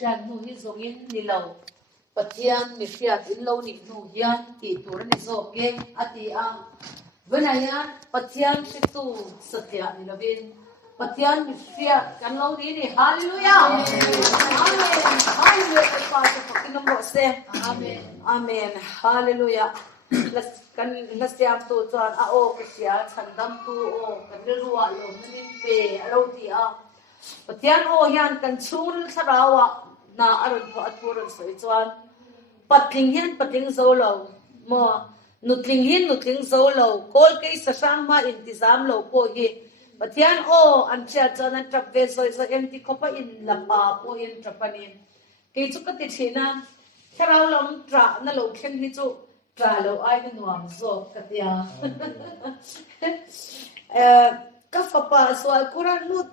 sian nu hi zongin ni lo pathian mi fiat in lo ni nu hian ti tur ni zo ke ati a venaya pathian si tu satya ni lovin pathian mi fiat kan lo ni hallelujah amen hallelujah pa sa kinamo se amen amen hallelujah kan nasiam tu chuan a o ka sia chandam tu o kan ruwa lo nin pe alo ti a pathian o hian kan chul tharawa na aron pho athurun soi chuan patling hian patling zo lo mo nutling hian nutling zo lo kol ke sa sang ma intizam lo po hi pathian o an cha chuan an trap ve soi so empty khopa in lapa po in trapanin ke chu ka ti thina tharau lom tra na lo khen hi chu tra lo ai ni nuam zo ka tia ka papa so kuran lut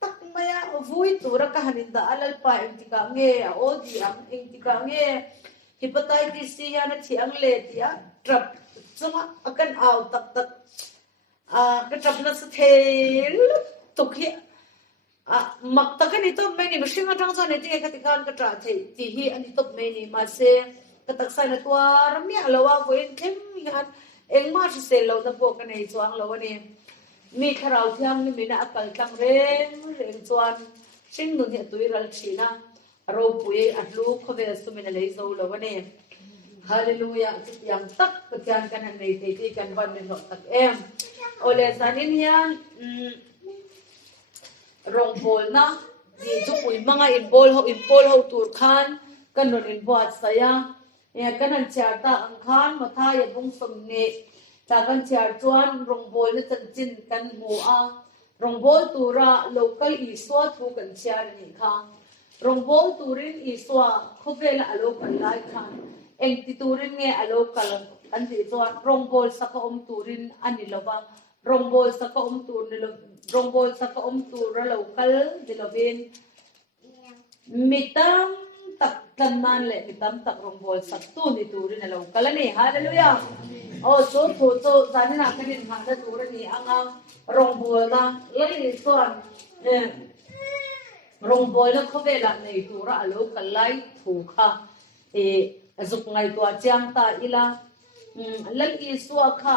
tak maya vui tura ka haninda alal pa intika nge odi am intika nge hepatitis C yana thiang le tia trap chunga akan aw tak ka trap na sa thel tukhi mak takan ito mai ni mishing atang so ne ti ka tikan ka tra the ti hi ani top mai ni ma se ka taksa na twar mi alawa ko in them yan engma se lo na po ka nei chuang lo ni mi kharau thiam ni mina akal tang reng chuan sing nu ni tuiral thina ro pui atlu khove sumina lei zo lo ne hallelujah yang tak pathian kan nei te kan ban ni lo tak em ole sanin hian rong bol na di chu pui manga in bol ho tur khan kan non in buat saya ya kan an cha ta ang khan matha ya bung som ne ta kan char chuan rong bol na chan chin kan mu a rong bol tura local i swa thu kan char ni kha rong bol turin i swa khopela alo kan lai khan eng ti turin nge alo kal an ti chuan rong bol saka turin ani loba rong bol saka tur ni lo rong bol saka tur ra local di lovin mitam tak tanman le mitam tak rong bol sak tu ni turin alo kal ni hallelujah so so zani na kanin ha da turin ni anga rong bol na lai chuan rong bol na khobela nei tura alo kal lai thu kha azuk ngai tua chang ta ila lal i suwa kha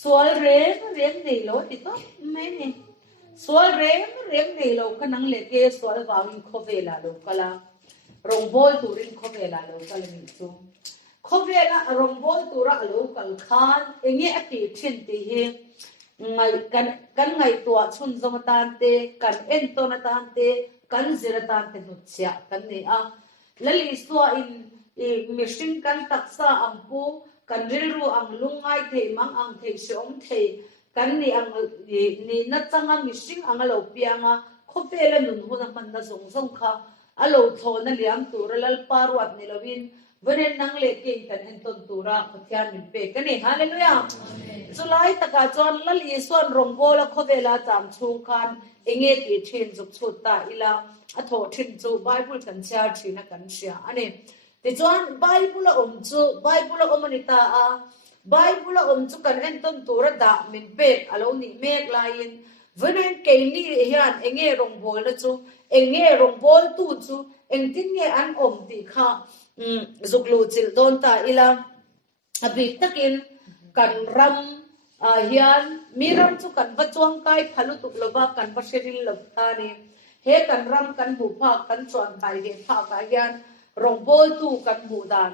sual rem nei lo ti to mai ni sual rem nei lo kanang le ke sual wawin khobela lo kala rong bol turin khobela lo kala ni chu khobela rong bol tura lo kal khan enge ati thin ti he ngai kan ngai tua chun zong tan te kan en to na tan te kan zira tan te nu chia kan ni a lali suwa in mishing kan taksa ampu kan rilru ang lungai the mang ang the shom the kan ni ang ni na changa mishing ang lo pianga khopela nun hu na man na zong zong kha alo tho na liam tur lal parwat ni lovin venen nang le ke kan en ton tura pathian min pe kan ni hallelujah zulai taka chon lal iswan rongbol khowela cham chung khan enge ti thin juk chuta ila atho thin chu bible kan char thina kan sia ani ti chuan bible omonita a bible chu kan en ton tura da min pe alo ni mek lain venen ke ni hian enge rongbol na chu enge rongbol tu chu engtin nge an om ti kha zuklu chil don ta ila abi takin kan ram hian miram chu kan bachuang kai phalu tuk lova kan pasheril lobta ni he kan ram kan bu pha kan chuan kai he pha ka hian rongbol tu kan bu dan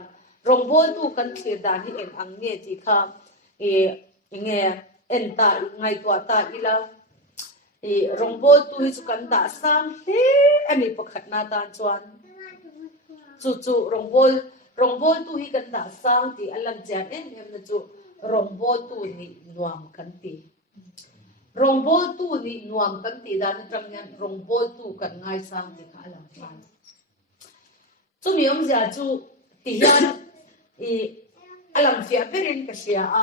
rongbol tu kan thir dan hi en ang nge ti kha nge en ta ngai tua ta ila rongbol tu hi chu kan da sam he ani pakhat na tan chuan chu rongbol tu hi kan da sang ti alam jan em na chu rongbol tu ni nuam kan ti rongbol tu ni nuam kan ti dan tram ngan rongbol tu kan ngai sang ti kha alam jan chu mi om ja chu ti hian alam fia perin ka sia a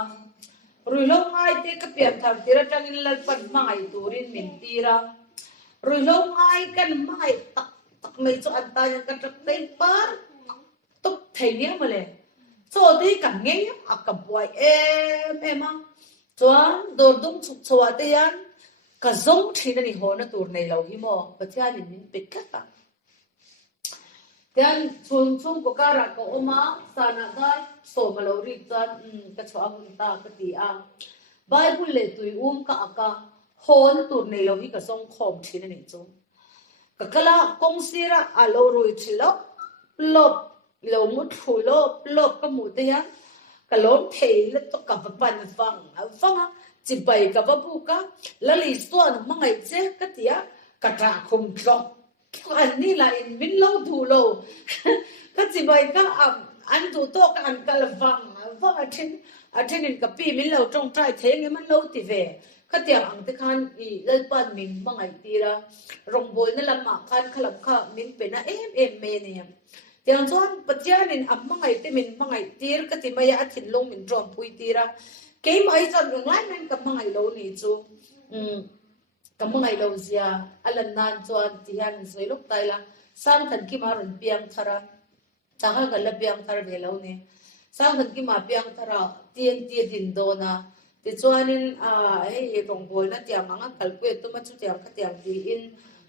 ruilo ngai te ka piam thar tira tangin lal pan mai turin min tira ruilo ngai kan mai tak mai chu an ta yang ka tak te par tuk thei nia male cho ti kan nge a ka buai em a chuan dor dung chuk chwa te yan ka zong thina ni ho na tur nei lo hi mo pathian in min pek ka tian chung ko kara ko oma sana dai so malori chan ka chwa hun ta ka ti a bible le tui ka aka hon tur nei lo hi ka song khom thin ni chu ka kala kong sira alo roi thilo lop lo mu thu lop ka mu te ya ka lom thei le to ka pan fang chi bai ka ba bu ka la li suan mangai che ka tia ka tra khum tloอันนี้ละอินมินเล่าดูโลก็จีบไปก็อันดูโตก็อันกะละฟังอาทิตย์นึงกับปีมินเล่าจงใจเทงมันเล่าติเวก็เตียงอังตะคันอีเล่าปั้นมินบางไอตีละรงบอยนั่นละมาคันขลับข้ามินเป็นนะเมเนี่ยเตียงส่วนปัจจัยนึงอับบางไอตีมินบางไอตีก็จีบไปอาทิตย์ลงมินจอมพุยตีละเกมไอจอนอย่างไรนั่นกับบางไอเล่านี่จูกำมังไอเราเสียอันนั้นจวนที่ฮันสวยลูกไตละสร้างทันกิมารุนเปียงทาระจากนั้นก็เล็บเปียงทาระเบลเอาเนี่ยสร้างทันกิมาเปียงทาระเตียนดินโดนะที่จวนนี้เฮ้ยตรงบอยนั่นเตียงมังคัลเวตุมาชุดเตียงขัดเตียงดีอิน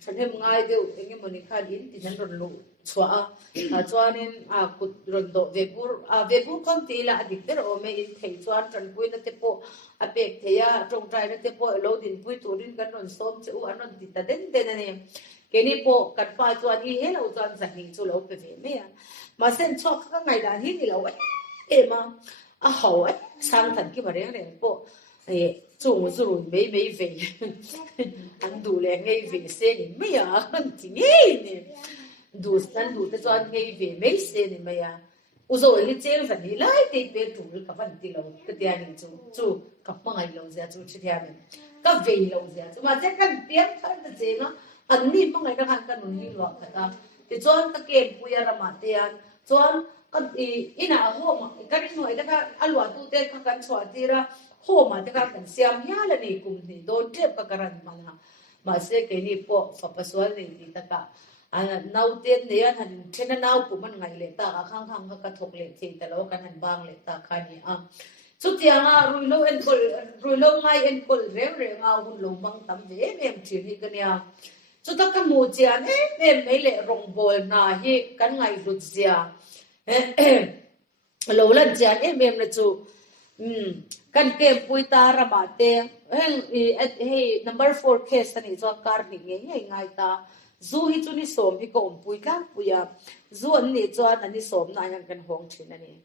ฉันเห็นง่ายเดียวเองมันนี่ขัดอินที่ฉันรุนลูชัวจวนนี้กุดรุนโดเวบูคนตีละอดีตเป็นโอเมอินเทจวนฉันปุยนั่นเตปโปอเปกเทียตรงใจนั่นเตปโปโลดินปุยตูรินกันนนส้มเจ้าอันนั้นติดแต่เด่นเนี่ยเกนี่โปกันป้าจวนอีเฮเราจวนสักนิดจุลเอาไปเวเมียมาเส้นช็อกก็ไงด่านที่นี่เรามาเขาสร้างทันกี่มาเรื่องเนี่ยโป中午中午没飞，俺读了没飞些呢，没呀，挺爱呢，读的专没飞没些呢没呀，我说我这份你来得别读了，个问题了，个点你做个帮爱老些做吃点的，个飞老些，做嘛这个别看的这个，อันนี้帮爱个看个农业了，看到，就专个给不要了嘛的呀，专ก็อีน่าหัวมันก็ได้หน่วยนะคะอลัวตู้เต้ขกันสวัสดีละหัวมันนะคะกันเสียมยาละนี่กลุ่มนี่โดนเจ็บกันรันมาละมาเสียกันนี่พอฝับประสวนนี่ดีตะกะอันน่าวเต้นเนี่ยหันเช่นน่าวปุ่มมันไงเลยตาข้างก็กระทบเลยทีแต่แล้วกันหันบางเลยตาคันนี่สุดยังรุยโลเอ็นไงเอ็นกอลเร็วหุ่นลงบังตั้มเวเอ็มทีนี่กันเนี่ยสุดตะกันมูเจียนไม่เละรงบอลนาฮีกันไงรุดเสียโลลันเจียนนะจูกันเก็บปุยตาระบาดเตงnumber 4 case นี่จอการนี่ง่ายตาจูฮิจูนี่สมฮิก็อมปุยกันปุยจูอันนี้จวนอันนี้สมนายกันหงชินอันนี้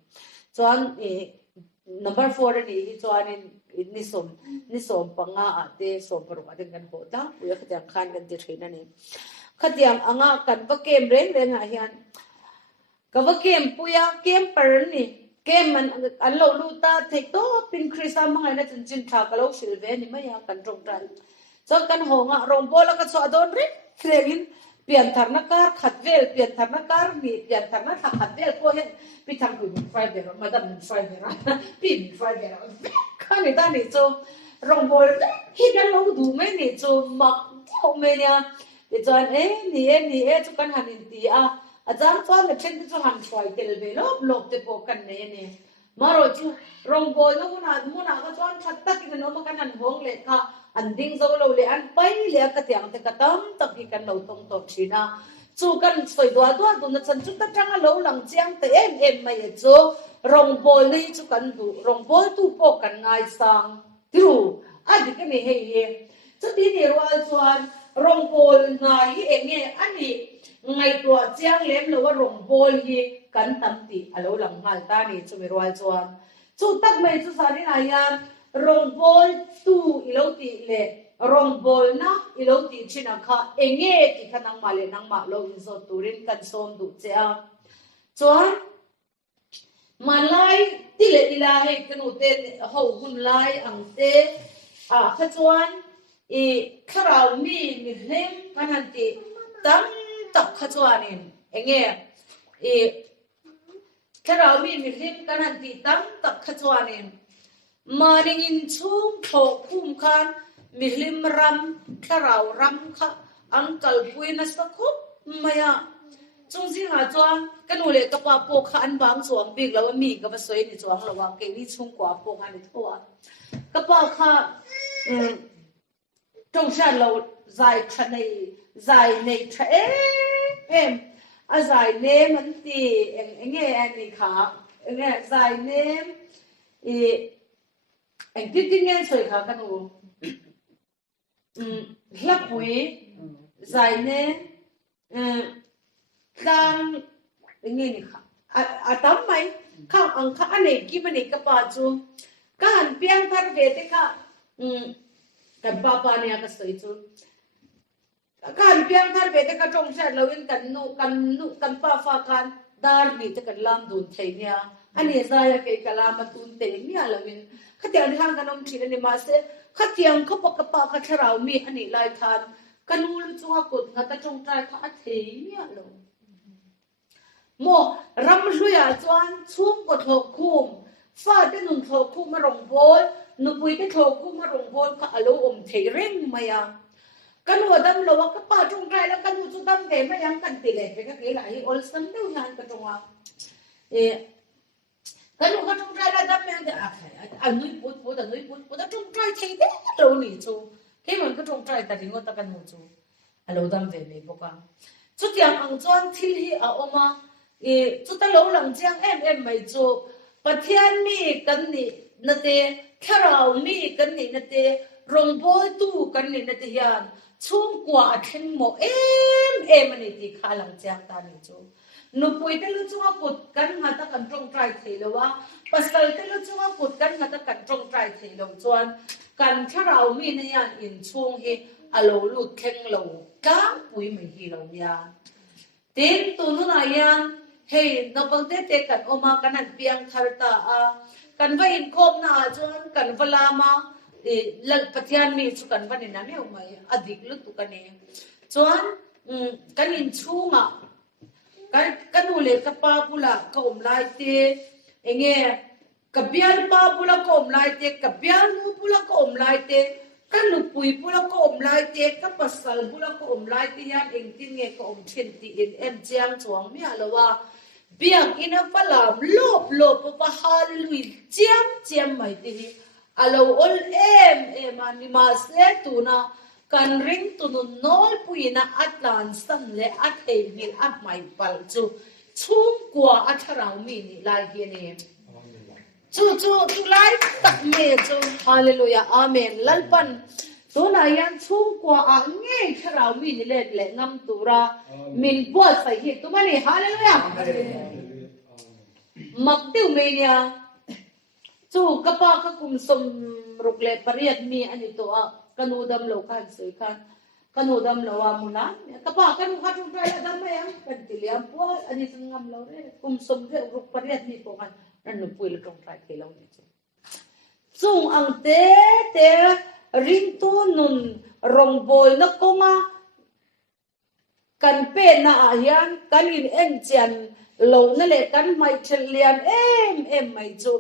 จวนnumber 4นี่จวนนี่สมปังอาเตสมปรุกันกันโหตาปุยขยันขันกันติดชินอันนี้ขยันอ่างกันว่าเกมเร่งไงฮันก็ว่าเกมปุยเกมเปิลนี่เกมมันอันเราลูตาเทคโตเป็นคริสต์มังไงนะจริงๆถ้าก็เราสิลเวนี่ไม่อยากกันตรงใจจนกันหงรองโบแล้วก็สวดโดนริเฟรมินเปลี่ยนฐานะการขัดเวลเปลี่ยนฐานะการมีเปลี่ยนฐานะขัดเวลก็เห็นพี่ทำกุยไฟเบรมาดันไฟเบรพี่ไฟเบรข้านี่ตานี่โจรองโบที่กันเราดูไม่นี่โจมักเที่ยวไม่เนี่ยแต่จนนี่จุกันหันอินตีอาจารย์สอนเช่นที่จะหันช่วยเตลเวลบจะพบกันเนี่ยมาโรจูรองโบยก็มุนาก็สอนชัดตักกินนมกันหันห้องเลยค่ะอันดิ้งโซโลเลยอันไปเลยก็เตียงแต่ก็ตั้มตักกินกันเราต้องตบชีนะจูกันสวยตัวดูนะฉันจุดตั้งจังเราหลังเจียงแต่ไม่จูรองโบยเลยจูกันดูรองโบยตู้พบกันง่ายสังดูอันนี้ก็ไม่เฮียจุดที่นี่เราชวนรองโบยง่ายเองเนี่ยอันนี้ไงตัวเจียงเล็บหรือว่ารองโบยกันตั้มตีเราหลังงานตานี่จูไม่รู้ชวนจูตักไม่จูสารีนายารองโบยตู้อีโลตีเล่รองโบยนะอีโลตีชินักข้าเองที่ขนังมาเลยนังมาโลวินโซตูรินกันส้มดูเจ้าชวนมาไล่ที่เลอีลาให้กันอุเตนเขาหุ่นไล่อังเตขจวนข้าเรามีเล่มกันหันตีตั้มตักขจวนเองข้าเรามีเล่มกันหันตีตั้มตักขจวนมาเริงชุ่มโผคุ้มคันมีเล่มรำข้าเรารำค่ะอังกัลปุยนัสกุบมายาจงสิหาจวนกันอุเลกับว่าโปกขันบางส่วนบิ๊กแล้วมีกับสวยในจวนระหว่างเกลี่ชุ่มกว่าโปกขันในทั่วกับว่าค่ะจงฉันเราใจในใจในเอ็ม giải nê mình thì nghe anh đi khá nghe giải nê anh thích nghe soi khá cái nụ lắc quỷ giải nê đang nghe đi khá tắm mày không ăn khá anh ấy kia mình cái bà chú cái hành piang thar về thế khá cái bà này cái soi chú kan piang thar ve te ka tong sa loin kan pa fa kan dar ni te kan lam dun thei nia ani za ya ke kalam tun te ni alawin khatian hang kanom thile ni ma se khatiang kho pa ka tharau mi ani lai than kanul chunga kut nga ta tong trai kha thei ni alo mo ram hluya chuan chung ko thok khum fa te nun thok khum ma rong bol nu pui te thok khum ma rong bol kha alo thei reng maya kan wadam lawa ka pa tong trai la kan chu dam te ma yang kan ti le pe ka ke la hi ol sam deu han ka tonga kan ka tong trai la dam me a nui put tong trai thei de lo ni chu ke mon ka tong trai ta ringo ta kan mu chu alo dam ve me boka chu tiang ang chuan thil hi a oma chu ta lo lang chiang em mai chu pathian mi kan ni na te tharau mi kan ni na te rong bol tu kan ni na te hian chung kwa athen mo em ani ti khalang chang ta ni chu nu pui te lu chunga put kan ha ta kan tong trai thei lowa pasal te lu chunga put kan ha ta kan tong trai thei lo chuan kan tharau mi na yan in chung hi alo lu kheng lo ka pui mai hi lo ya tin tu nu na yan hey no bang te kan oma kan an piang thar ta a kan va in khom na chuan kan valama lal pathian mi chu kan van na me mai adik lu tu kan e chuan kan in chunga kan ule ka pa pula ka lai te enge ka bial pa pula ka lai te ka bial nu pula ka lai te kan lu pui pula ka lai te ka pasal pula ka lai te yan eng tin nge ka chen ti in em chiang chuang mi alawa biang ina palam lop pa hallelujah chiam mai te alo ol em ani ma se tu na kan ring tu nu nol puina atlan san le athei mil at mai pal chu chung kwa atharau mi ni lai hi ne chu lai tak me chu hallelujah amen lalpan tu na yan chung kwa a nge tharau mi ni le ngam tura min bo sai hi tu mani hallelujah mak tiu me nia chu kapa ka kum som rukle pariat mi ani to a kanudam lo kan sei kan kanudam lo wa muna kapa kan ha tung trai la dam me kan tiliam po ani sangam lo re kum som re ruk pariat mi po kan nan nu pui lo tung trai ke lo ni chu chung ang te ring tu nun rong bol na konga kan pe na hian kan in en chian lo na le kan mai thel lian em mai chu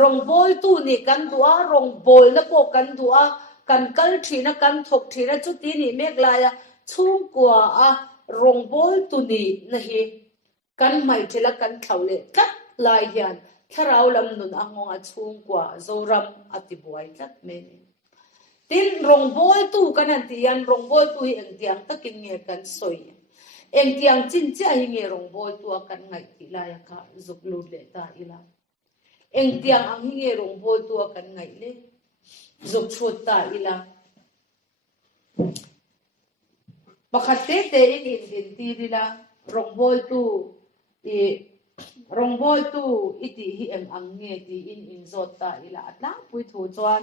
rong bol tu ni kan dua rong bol na po kan dua kan kal thina kan thok thina chu ti ni mek la ya chung kwa a rong bol tu ni na hi kan mai thela kan thaule tat lai hian tharau lam nun angonga chung kwa zoram ati buai tat me ni tin rong bol tu kan an ti yan rong bol tu hi eng tiang takin nge kan soi eng tiang chin cha hi nge rong bol tu kan ngai ti la ya kha zuk lu le ta ila eng tiang ang hi nge rong bol tu kan ngai le zuk chut ta ila bakate te in ti dila rong bol tu iti hi em ang nge ti in zot ta ila atla pui thu chuan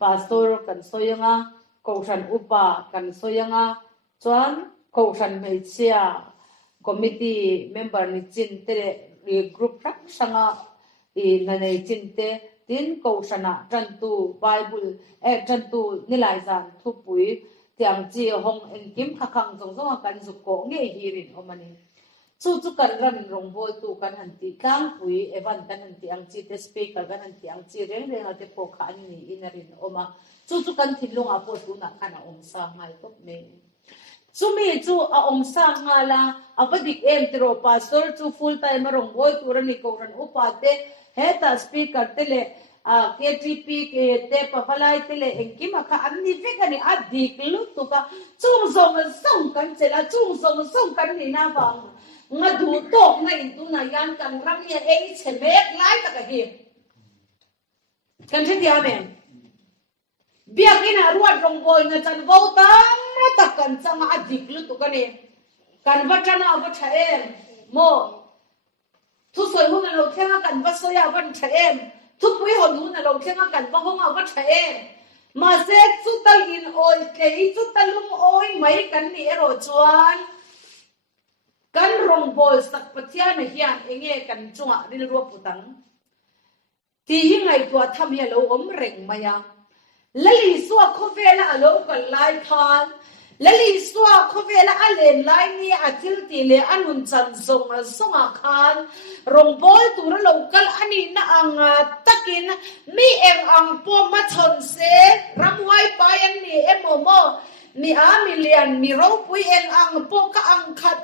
pastor kan soyanga koshan upa kan soyanga chuan koshan meichia committee member ni chin te group rak sanga nanei chin te tin koshana tantu bible tantu nilai zan thupui tiang chi hong engkim khakhang jong kan zuko nge hirin omani chu kan ran rong bol tu kan hanti tang pui evan kan hanti ang chi te speaker kan hanti ang chi reng ate po kha ani inarin oma chu kan thilung apo tu na kana om sa ngai top me chumi chu a om sa ngala apadik em tro pastor chu full time rong bol tu rani ko ran upate heta speaker tele KTP ke te papalai te le engki ma kha an ni ve ka ni adik lu tu ka chung song kan chela chung song kan ni na bang nga du to nga in tu na yan kan ram ya ei che mek lai ta ka hi kan the dia men biak ina ruat rong boy nga chan vo tam ta kan chang adik lu tu ka ni kan va chana va tha em mo thu soi hu na lo thenga kan va soya van tha emทุกวิหนุนเราเชื่อกันว่าห้องเอาวัดเองมาเซ็ตสุดตะลินโอยเกยสุดตะลุงโอยไม่กันนี่โรจวนกันรงบอลสักปะเทียนเฮียนเองกันจังริลรัวปุตังที่ยังไงตัวทำให้เราอมเร่งมายังและลีสัวเขาเวลาเรากันไล่ทานและลีสัวเขาเวลาอันเลนไล่นี่อาทิตย์ที่เลอันหุ่นจันทรงอาคารรงบอลตัวเรากันอันนี้นะอังตะกินมีเอ็มอังปอมาชนเสรำไว้ไปอันนี้เอ็มโมมีมีเลียนมีรูปวิเอ็นอังปอกอังขัด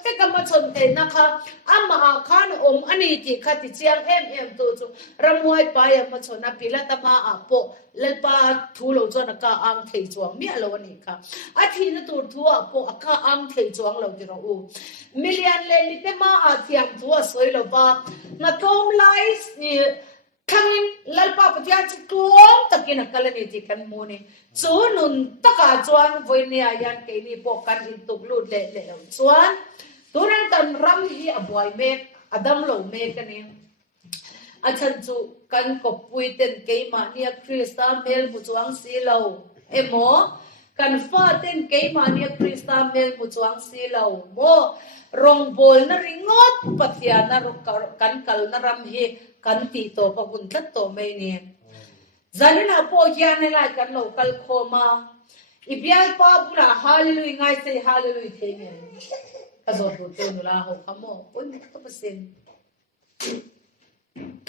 เฟกมาชนเตนะคะอามาอาคารอันนี้ที่ขัดที่เชียงเอ็มตัวจุรำไว้ไปมาชนนับพิลตมาอาปอเลปาทูโลจวนกาอังเทจวงมีอะไรวันนี้ค่ะอาทิตย์ตัวทัวปอกาอังเทจวงเราจะรู้มิเลียนเลนิเตมาอาเทียมทัวสวยเราบ้านาทอมไลส์นี่ขังลัลปาปฏิญาณกลมตะกินกัลนิจิกันมูนี่ส่วนนุนตะกาจวนวันนี้ยันเกนี่ปกันอินตุกลุดเละส่วนตัวนั้นกันรำฮีอบวยเมกอดัมโลเมกกันนี่อาจารย์จูกันกบปุยเต็นเกยมาเนี่ยคริสตาเมลมุจวังสีเหลาโมกันฟ้าเต็นเกยมาเนี่ยคริสตาเมลมุจวังสีเหลาโมรงบอลนริงอดปัทยานรกันกัลนรำฮีกันตีโตปะบุญทัดโตไม่เนี่ยจันนาโปยานในรายกันโลกัลโคมาอีเบียลป้าบุระฮาเลลูยง่ายเสียฮาเลลูยเทเมียนกระโดดตัวนุลาหกขโมยโอ้ยไม่ต้องเปอร์เซ็นต์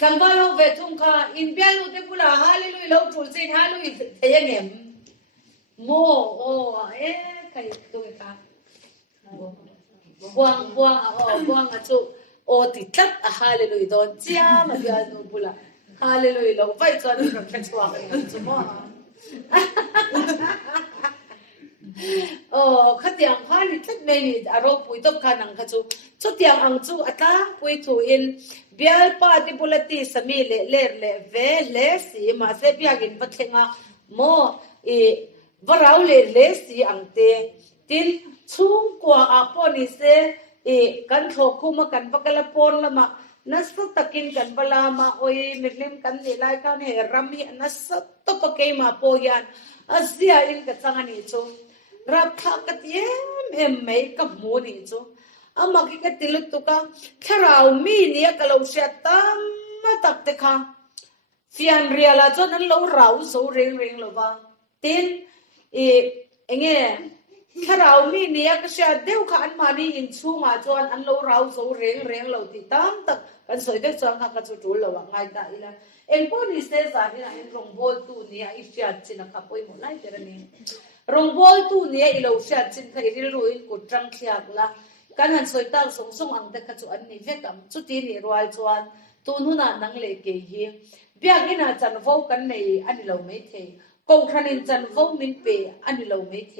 คำว่าเราเวทุงค่ะอินเบียลอุตบุระฮาเลลูยเราถูกเสียฮาเลลูยเทยังไงโมโอ้ใครตัวค่ะบวงบวงจุโอติดทัดฮาเลลูยโดนจ้ามาเบียลอุตบุระฮาเลลูยเราไปจนเราแค่ชัวร์กันจุ๊บโอ้ขัดยังฮาลิทัดเมนิอารมณ์ปุยตบขานังขจุชุดยังอังจูอัตตาปุยถูอินเบียลปาติบุลตีสมีเล่เวสีมาเสบียกินพัดเงาโมวราวเล่สีอังเตตินชุ่มกว่าอาปอนิเซกันโถคุมากันปะกละปนละมานัสตะกินกันบลามาโอยมิลิมกันนี่ไล่กันเฮรามีนัสตะปะเกมาโปยันอาเซียอินกับสังนี่จูรับทักกันเอ็มไม่กับมูนี่จูอามากิกติลุตุกะถ้าเรามีเนี่ยก็เราเสียตั้มมาตักเตค่ะฟิอันเรียลจนนั้นเราสู้เร่งเราบ้างตินเงี้ยถ้าเรามีเนี่ยก็เสียเดี๋ยวขันมานี่อินชูมาจวนอันเราสู้เร่งเราติดตามตักกันสวยได้จวนขักกระจุจุเราว่าไงได้ละเอ็นพวกนี้เสียสารนี่นะเอ็นรงโบตูเนี่ยอิฟยัดจินขับไปหมดไล่เจอเนี่ยรงโบตูเนี่ยอีเราเสียจินใครที่รู้อินกดจังเขียกละกันหันสวยตั้งส่งอังแต่กระจุอันนี้เวกัมจุดที่นี่รวยจวนตูนุน่ะนังเล็กเกี่ยเบียกินอาจันฟ้กันในอันนี้เราไม่เทกงขันินจันฟ้มินเปอันนี้เราไม่เท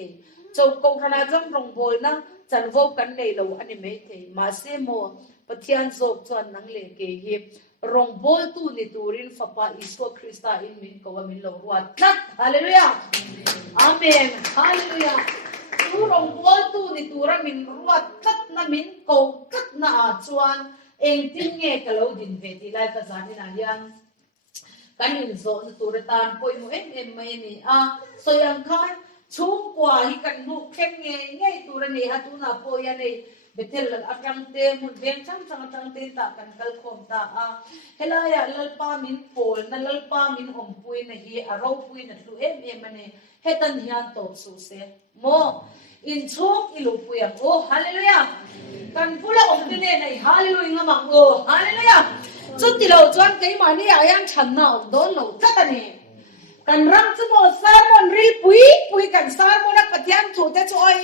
จงกงขนาดจังรงโบนะจันฟ้กันในเราอันนี้ไม่เทมาเสโมปะเทียนโจกจวนนังเล็กเกี่ยรงโบตูนิตูรินฟ้าอิสวคริสต์อินมินก็ว่ามินเราวัดนักฮาเลลูยาอาเมนฮาเลลูยาตูรงโบตูนิตูรามินวัดนักนามินก็กัดนาจวนเองทิ้งเงกเราดินเวทีไล่ภาษาที่นั่นยังกันอินโซนตูระตานป่วยมือเอ็มไม่นี่สยังคันชุ่มกว่าฮิกันนุกเข้มเงยตูระนี่ฮัตุนาป่วยนี่เบเทลอักยังเตมุนเวียนจังเตตากันกัลคมตาเฮลายาลลปามินโพลนั่นลลปามินอมปุยนะฮีอาราวปุยนะตูเอ็มมันนี่เฮตันฮิอันโตสุเซโมอินช่วงอิลูปุยโอ้ฮาเลลูยากันพูดแล้วอมที่เนี่ยฮาเลลูยงามังโอ้ฮาเลลูยาจุดที่เราจวนกันมานี่ยังฉันน่ะโดนเราจัดนี่กันรังสมอสารมอนรีปุยกันสารมอนักปฏิญาณถูกแต่ช่วย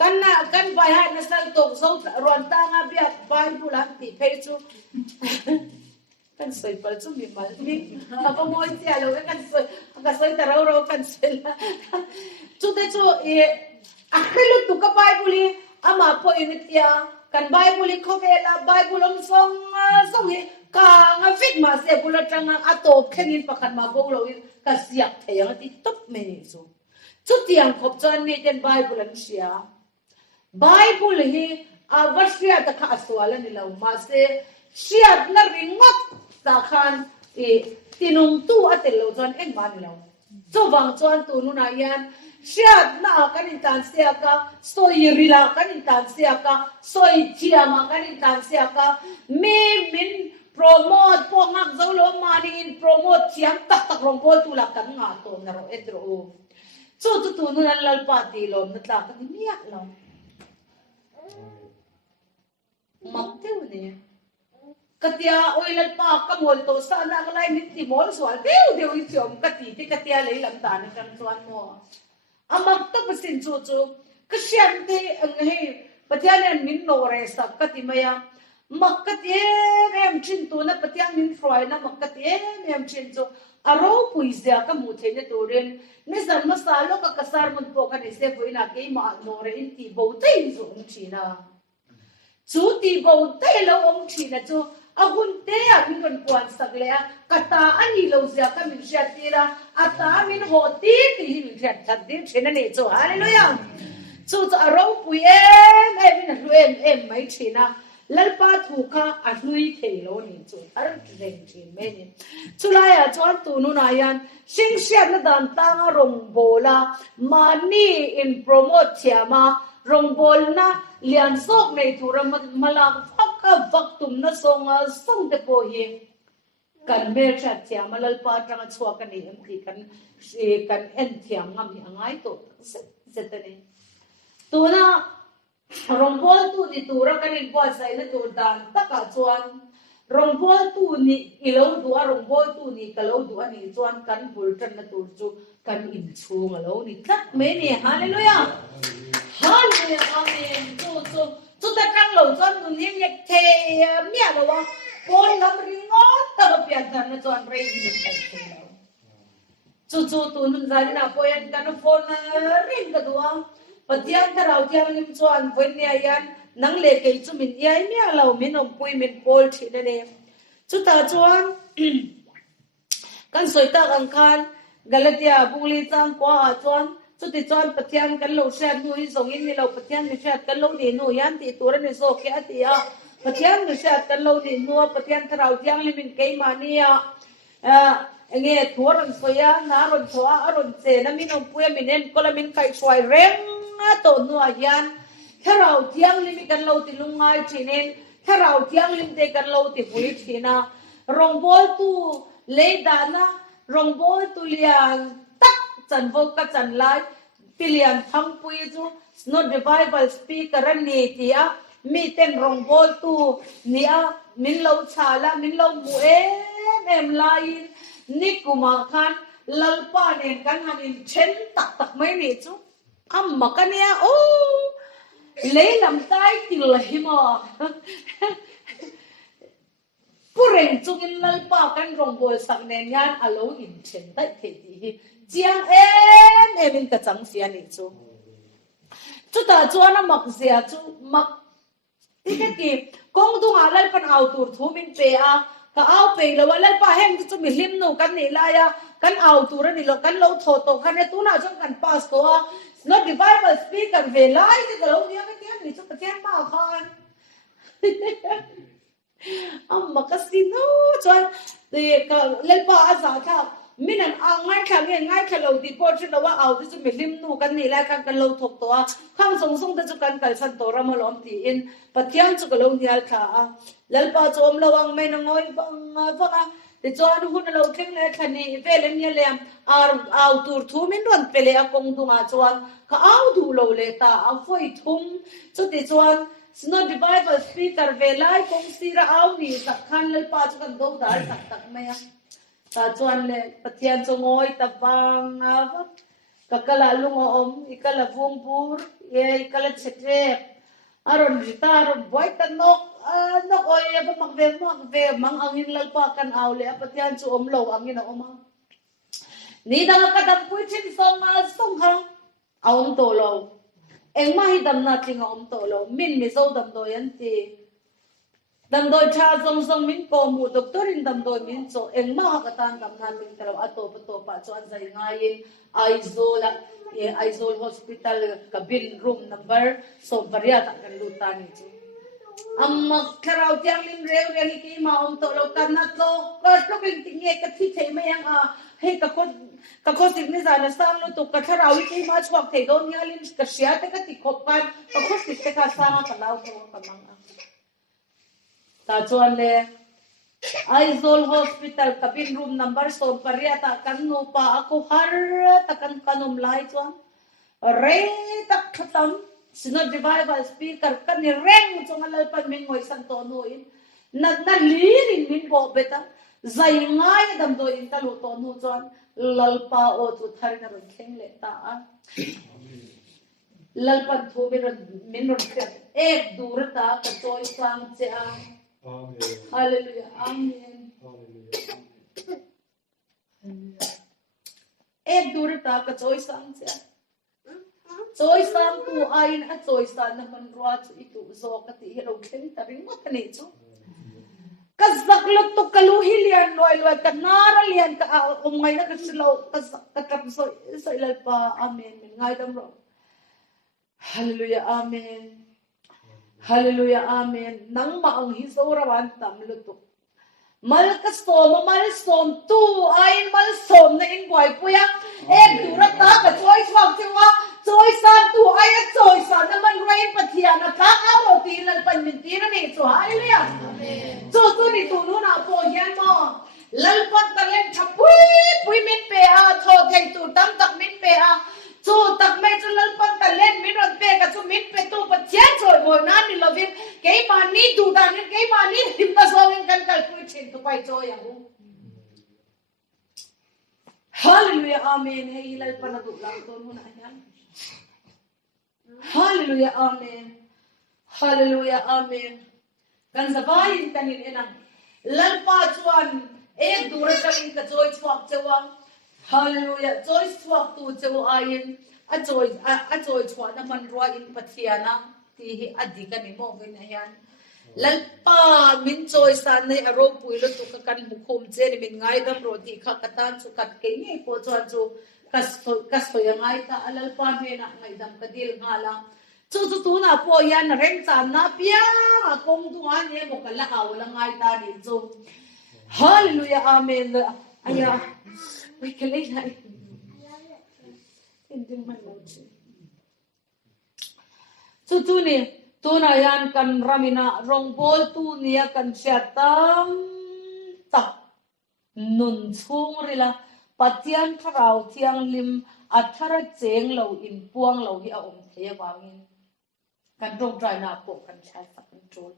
กันน่ะกันไปให้นักสังตกสงรวนตางาเบียบไปบุลันติเพจู กันสวยเปิดจุ่มมีมันนี่เราก็มอยเสียเลยกันสวยแต่เรากันสวยละจุดเด็ดจุดอะคริลุตุกับไบเบิลอามาพออินิตยากันไบเบิลเขาเวลาไบเบิลส่งกางฟิกมาเสียบุลจังอัตโตแค่นี้ประกันมาบอกเราก็เสียเทียงที่ตบไม่นี่จูจุดที่ยังครบจนนี่เป็นไบเบิลเสียไบเบิลฮีวัชรีตะข้าสวาลนี่เรามาเสียเสียนริงมัดตาขันที่นุ่งตู้อัตเลวจนเอ็งมานี่เราจูบังจวนตูนุนายันเสียน่ากันอินตันเสียกะสวยริลากันอินตันเสียกะสวยเทียมากันอินตันเสียกะมีมินโปรโมทพวกนักเจ้าโลมานีนโปรโมทเทียมตักรองโพตุลักกันงาโตนเราเอ็ดโรจูตูนุนันลลปาตีลมนัตลากันเมียเรามักเท่านี้กติยาโอยลปากกมลโตสานักไล่นิติมอลสวรเดียวอีจอมกติที่กติยาเลยลำตาลกันสวนมัวอามักต้องเป็นสิ่งจู่ๆก็เชื่อมที่ให้ปะเทียนมินโนเรสักกติมายามักกติเอ็มชินตัวนะปะเทียนมินฟรอยนะมักกติเอ็มชินจู่อารมณ์ปุยเสียก็มุดเห็นตัวเรนนี่สันมาสาลก็กษารมันโปกันเสียบุยนักเอมาโนเรอินตีบูเตนจู่องชีนะจู่ตีบูเตนแล้วองชีนะจู่อาหุ่นเตะมินกันปวนสักเลยกตาอันนี้เราเสียก็มินเสียตีละอัตามินโหตีที่มินเสียทัดดิ้งเช่นนี้จู่ฮาเลลูยาจู่จะอารมณ์ปุยมินรู้ไม่เช่นนะลัลปาถูกค่ะอันนี้เทโลนี่จู่อารมณ์เร่งเช่นไม่เนี่ยจู่ไล่จวนตูนุนายันสิ่งเสียนดันตั้งรงโบลามานี่อินโปรโมทเชียมารงโบลนะเลียนโซกในทุรมาลาฟักฟักตุมนะส่งเตโพเฮกันเมรชัดเทียมาลลปาจังชัวกันนี่เอ็มทีกันเอ็นเทียมงามยังไงตัวเสร็จนี่ตัวน่ะรงโบลตัวนี่ตัวรักกันอีกว่าใส่ในตัวดันตะกัจวนรงโบลตัวนี่อีเหลาตัวรงโบลตัวนี่กะเหลาตัวนี่จวนกันบุลจันนะตัวจูกันอินชูงเหลานี่ทักเมนี่ฮาเลลูยาฮาเลลูยาอาเมนจู่แต่ครั้งเหล่าจวนตัวนี้ยังเทียมเนี่ยเราว่าคนลำริงอดแต่ก็เปลี่ยนกันนะจวนเรียนอยู่ไปเที่ยวจู่ตัวนึงใจน่ะพอยันกันโฟนเรียนกันตัวปฏิญาณถ้าเราเที่ยวนิ่มจวนวันนี้ยันนังเล็กไอ้จุมินยัยเนี่ยเราไม่นมปุยมินโพลที่นั่นเองจู่ตาจวนกันสวยตาอังคารกัลเตียบุรีจังกว่าจวนสุดที่จวนปฏิญาณกันเราเสียดูที่ส่งอินนี่เราปฏิญาณไม่เสียกันเราเนี่ยนู่ยันที่ตัวนั้นโซเกียตีอ่ะปฏิญาณไม่เสียกันเราเนี่ยนู่ปฏิญาณถ้าเราเที่ยวลิมินเกยมานี่อ่ะเงี้ยทัวรันสวยนะรันทัวรันเจนะมินอมปุยมินเอ็นก็ละมินไก่สวยเร่งตัวนู่ยันถ้าเราเที่ยวลิมิกันเราติลุงไงจีเนนถ้าเราเที่ยวลิมิเตกันเราติปุยจีนะรองบอลตูเลดานะรองบอลตูเลียนตักจันโวกจันไลติเลียนทั้งปุยจูโนดไบเบิลสปีกเกอร์นี่ที่อ่ะมีเต็นรองบอลตูเนี่ยมินเราชาละมินเรามูเอ็มไลน์นิกุมาคันลัลปาเนกันฮันินเช่นตักไม่นี่จูอัมมากันเนี่ยโอ้เลยลำไส้ติลหิมะผู้เร่งจุกินลัลปากันรองบอลสักเนียนอโลอินเช่นได้เทดีเจียงมินกระจังเสียนี่จูจุดตาจวนมักเสียจูมักที่แค่กี่กงตุงอะไรเป็นเอาตูดทูมินเปียก็เอาไปแล้วว่าแล้วป้าแห้งจะมีลิ้มหนูกันนี่ลายกันเอาตูรนี่เรากันเราโถโตกันเนี่ยตู้น่าจังกันป้าสตัว not the Bible speak กันเวลาที่เราเนี่ยไม่เที่ยงนี่จะไปเที่ยงมาคันมักสิโน่จวนเด็กเล่นป้าอาสาค่ะมินันง่ายแค่เราดีพอที่เราว่าเอาที่จะมีลิ้มหนูกันนี่แหละกันเราถกตัวข้างส่งแต่จะกันกันสันตัวเรามาล้อมตีอินปะเที่ยงจะกันเราเนี่ยค่ะแล้วป้าจอมระวังไม่นงอยบังฟังแต่จวนหุ่นเราเข่งเลยคันนี้เวลเนี่ยเลยเอาตูร์ทุ่มินวันเปเลยกงตุงจวนก็เอาดูเราเลยตาเอาไฟทุ่มสุดที่จวนNot the Bible speaker เวลาคงสีระเอานี่สักขันเลยป้าจะกันดูได้สักไหมอ่ะตาจวนเลยปะเทียนจงอยตะบังก็กะละลุงอมอีกะละวงบูร์อีกะละเฉด aron rita aron boy tanok nok oy ba magve mang angin lalpa kan awle apatian chu omlo angin oma ni dang kadam puchin song hang aum to lo eng ma hi dam na tling om to lo min mi zo dam do yan ti dam do cha song min ko mu doctorin dam do min so eng ma ha katan dam na min talo ato pa cho an zai ngain Aizol hospital cabin room number so varia ta kan luta ni chu amma karau tiang lim reu re ki ma om to lo kan na to ko to bin tinge ka thi thei me yang a he ka ko sig ni za na sam no to ka tharau ki ma chwak thei do nya lim ka sia te ka ti khop kan ka ko sig te ka sa ma ka lau ko ka mang ta chuan le Aizol hospital cabin room number so pariata kan no pa ako har takan kanom lai chuan re tak khatam sino revival speaker kan ni reng chung alal pan min ngoi san to no in na lirin min bo beta zai ngai dam do in talu to no chuan lalpa o chu thar na ron thleng le ta lalpan thu min ron ek dur ta ka choi sang che a Hallelujah. Amen. Hallelujah. Ek durta ka choi sang cha. Choi sang tu ain a choi san na man ro chu itu zo ka ti ro khen ta ring ma kani chu. Ka zaklot to kalu hilian loi ka nara lian ka ngai na ka silo ka kap so ilal pa amen ngai dam ro. Hallelujah. Amen. Hallelujah, amen. Nang maang hisorawan tamluto. Mal som tu ain mal som na in boy puya. Dura ta ka choice wag tiwa. Choice san tu ay at choice san naman rain patia na ka aro tinal panmintina ni so hallelujah. Amen. So ni tunu na po yan mo. Lalpat talen pui min pe a tho kai tu tam tak min pe a. So tak mai chu lalpan talen min ron pe ka chu min pe tu pa chen choi mo na ni lovin kei ma ni tu da ni kei ma ni dim na so in kan kal pu chin tu pai choi ya hu hallelujah amen hey lalpan na tu lang to mo na yan hallelujah amen hallelujah amen kan sabayin kanin enang lalpa chuan ek dura kanin ka choi chwak chawang Hallelujah. Joy swak tu jaw ayin. A joy chwa na man rua in pathiana. Tihi adika ni mo gin ayan. Lalpa min joy san na aro puilo tu kakan mukhom chen min ngai dam roti kha katan chu kat ke ni po chuan chu kasto ya ngai ta alalpa me na ngai dam kadil ngala. Chu tu na po yan rem chan na pia kong tu an ye mo kala awala ngai ta ni chu. Hallelujah. Amen. Aya Wait, can I hindi man lang siya. So, tu na yan kan ramina rongbol tu niya kan siya tak nun chung rila patian tharaw tiang lim at thara cheng lo in puang lo hi a the wangin kan rong try na po kan siya sa control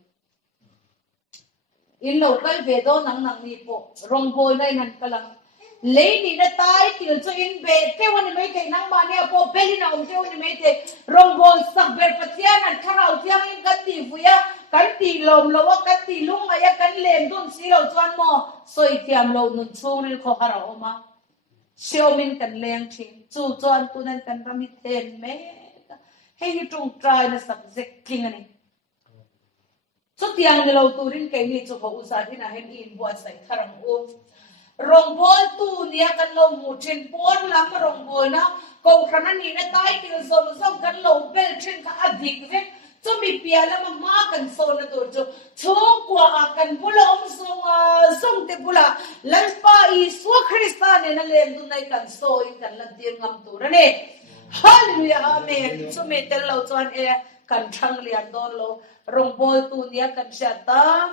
in local vedo nang ni po rongbol na inan kalang Lady na tay til so in be te wani mai te nang ma ne po beli na te wani mai te rongbol sak ber patian an tharau tiang in kan ti fuya kan ti lom lo kan ti lung aya kan lem dun si lo chuan mo soi tiam lo nun chung ril kho hara oma xiaomin kan leng thin chu chuan tunan kan rami ten me hei hi tung try na subject king ani so tiang ni lo turin kai ni chu ko usa thina hen in buat sai tharang o rongbol tu niya kan lo mu thin pon lam rongbol na ko khana ni na tai til som kan lo bel thin ka adik ve chu mi pia la ma kan so na to chu kwa kan pulom song te pula lalpa I su Kristan na lem du nai kan so in kan la dir ngam tu ra ne hallelujah amen chu me tel lo chuan kan thang lian don lo rongbol tu niya kan sha tam